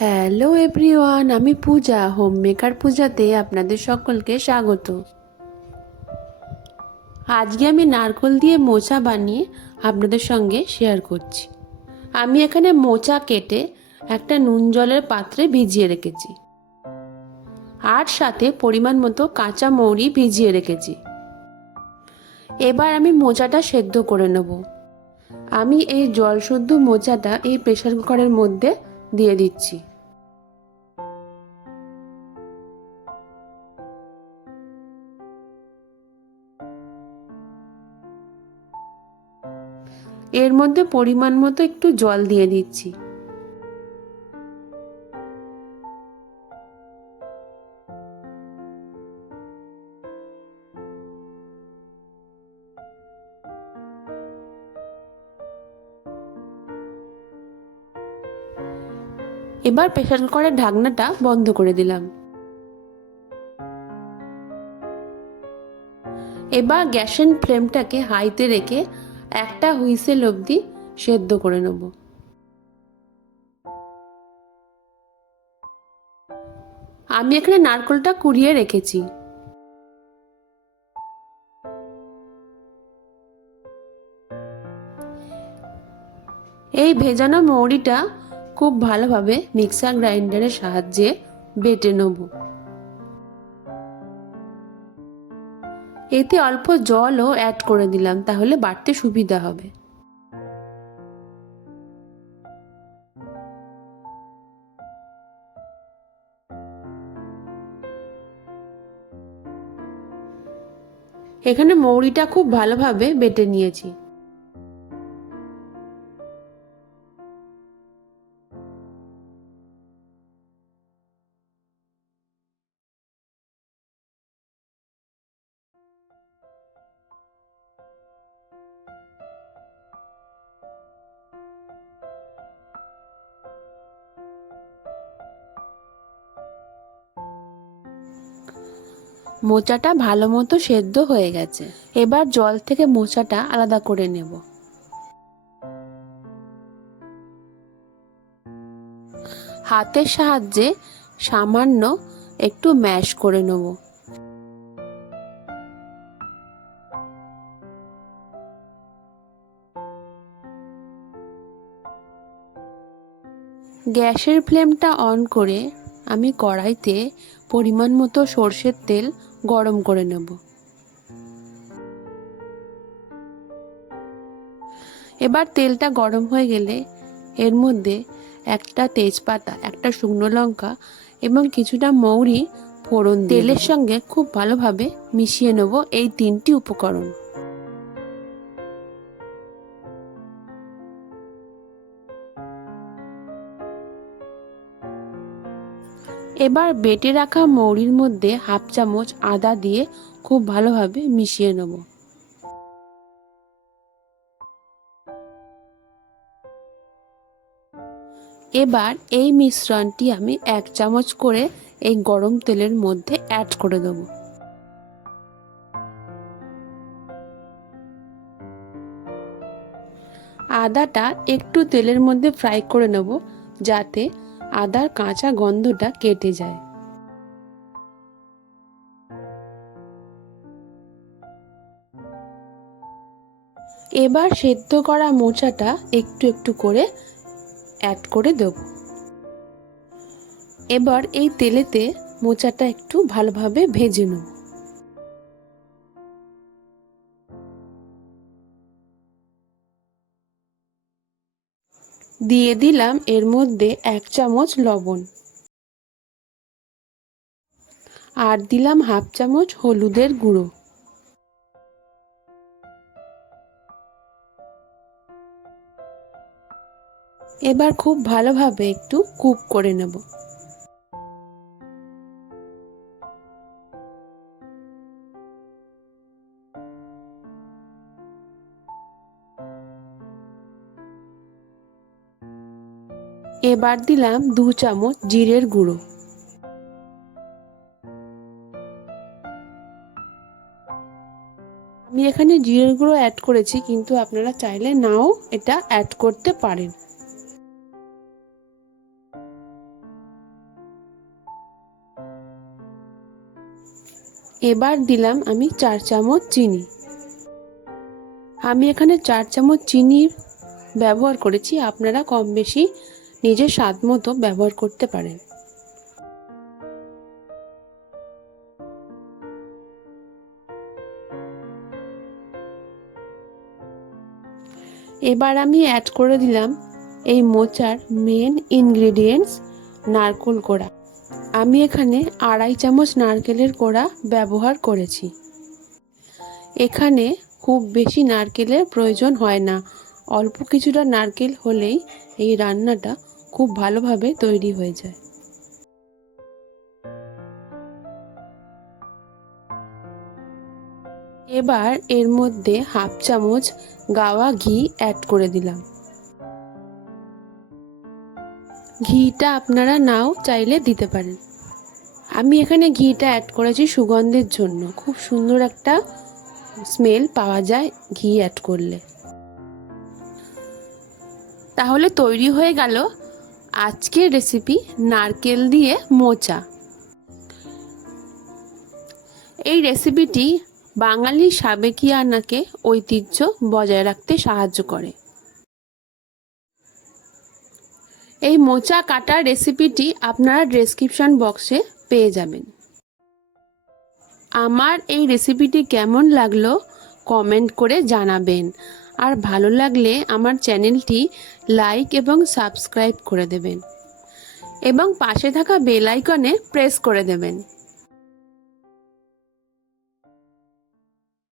Hello everyone, আমি পূজা, home maker পূজাতে আপনাদের সকলকে স্বাগত। আজকে আমি নারকেল দিয়ে মোচা বানিয়ে আপনাদের সঙ্গে শেয়ার করছি। আমি এখানে মোচা কেটে একটা নুন জলের পাত্রে ভিজিয়ে রেখেছি, আর সাথে পরিমাণ মতো কাঁচা মৌরি ভিজিয়ে রেখেছি। এবার আমি মোচাটা সেদ্ধ করে নেব। আমি এই জল শুদ্ধ মোচাটা এই প্রেসার কুকারের মধ্যে দিয়ে দিচ্ছি। এর মধ্যে পরিমাণ মতো একটু জল দিয়ে দিচ্ছি। এবার প্রেসার কুকারের ঢাকনাটা বন্ধ করে দিলাম। এবার গ্যাসের ফ্লেমটাকে হাইতে রেখে একটা হুইসেল অবধি সেদ্ধ করে নেব। আমি এখানে নারকেলটা কুড়িয়ে রেখেছি। এই ভেজানো মৌরিটা খুব ভালোভাবে মিক্সার গ্রাইন্ডারের সাহায্যে বেটে নেব। এতে অল্প জলও অ্যাড করে দিলাম, তাহলে বাটতে সুবিধা হবে। এখানে মৌরিটা খুব ভালোভাবে বেটে নিয়েছি। মোচাটা ভালো মতো সেদ্ধ হয়ে গেছে। এবার জল থেকে মোচাটা আলাদা করে নেব। হাতের সাহায্যে সামান্য একটু ম্যাশ করে নেব। গ্যাসের ফ্লেমটা অন করে আমি কড়াইতে পরিমাণ মতো সর্ষের তেল গরম করে নেব। এবার তেলটা গরম হয়ে গেলে এর মধ্যে একটা তেজপাতা, একটা শুকনো লঙ্কা এবং কিছুটা মৌরি ফোড়ন তেলের সঙ্গে খুব ভালোভাবে মিশিয়ে নেব এই তিনটি উপকরণ। এবার বেটে রাখা মৌরির মধ্যে হাফ চামচ আদা দিয়ে খুব ভালোভাবে মিশিয়ে নেব। এবার এই মিশ্রণটি আমি 1 চামচ করে এই গরম তেলের মধ্যে অ্যাড করে দেব। আদাটা একটু তেলের মধ্যে ফ্রাই করে নেব, যাতে আদার কাঁচা গন্ধটা কেটে যায়। এবার সেদ্ধ করা মোচাটা একটু একটু করে অ্যাড করে দেব। এবার এই তেলেতে মোচাটা একটু ভালোভাবে ভেজে নেব। দিয়ে দিলাম এর মধ্যে 1 চামচ লবণ, আর দিলাম হাফ চামচ হলুদের গুঁড়ো। এবার খুব ভালোভাবে একটু কুক করে নেব। এবার দিলাম 2 চামচ জিরের গুঁড়ো। আমি এখানে জিরের গুঁড়ো অ্যাড করেছি, কিন্তু আপনারা চাইলে নাও এটা অ্যাড করতে পারেন। এবার দিলাম আমি 4 চামচ চিনি। আমি এখানে 4 চামচ চিনি ব্যবহার করেছি, আপনারা কম বেশি নিজের স্বাদ মতো ব্যবহার করতে পারেন। এবার আমি অ্যাড করে দিলাম এই মোচার মেন ইনগ্রেডিয়েন্টস, নারকেল কোড়া। আমি এখানে 2.5 চামচ নারকেলের কোড়া ব্যবহার করেছি। এখানে খুব বেশি নারকেলের প্রয়োজন হয় না, অল্প কিছুটা নারকেল হলেই এই রান্নাটা খুব ভালোভাবে তৈরি হয়ে যায়। এবার এর মধ্যে 1/2 চামচ গাওয়া ঘি অ্যাড করে দিলাম। ঘিটা আপনারা নাও চাইলে দিতে পারেন। আমি এখানে ঘিটা অ্যাড করেছি সুগন্ধের জন্য, খুব সুন্দর একটা স্মেল পাওয়া যায় ঘি অ্যাড করলে। তাহলে তৈরি হয়ে গেল আজকের রেসিপি নারকেল দিয়ে মোচা। এই রেসিপিটি বাঙালি সাবেকিয়ানাকে ঐতিহ্য বজায় রাখতে সাহায্য করে। এই মোচা কাটার রেসিপিটি আপনারা ডেসক্রিপশন বক্সে পেয়ে যাবেন। আমার এই রেসিপিটি কেমন লাগলো কমেন্ট করে জানাবেন, আর ভালো লাগলে আমার চ্যানেলটি লাইক এবং সাবস্ক্রাইব করে দেবেন এবং পাশে থাকা বেল আইকনে প্রেস করে দেবেন।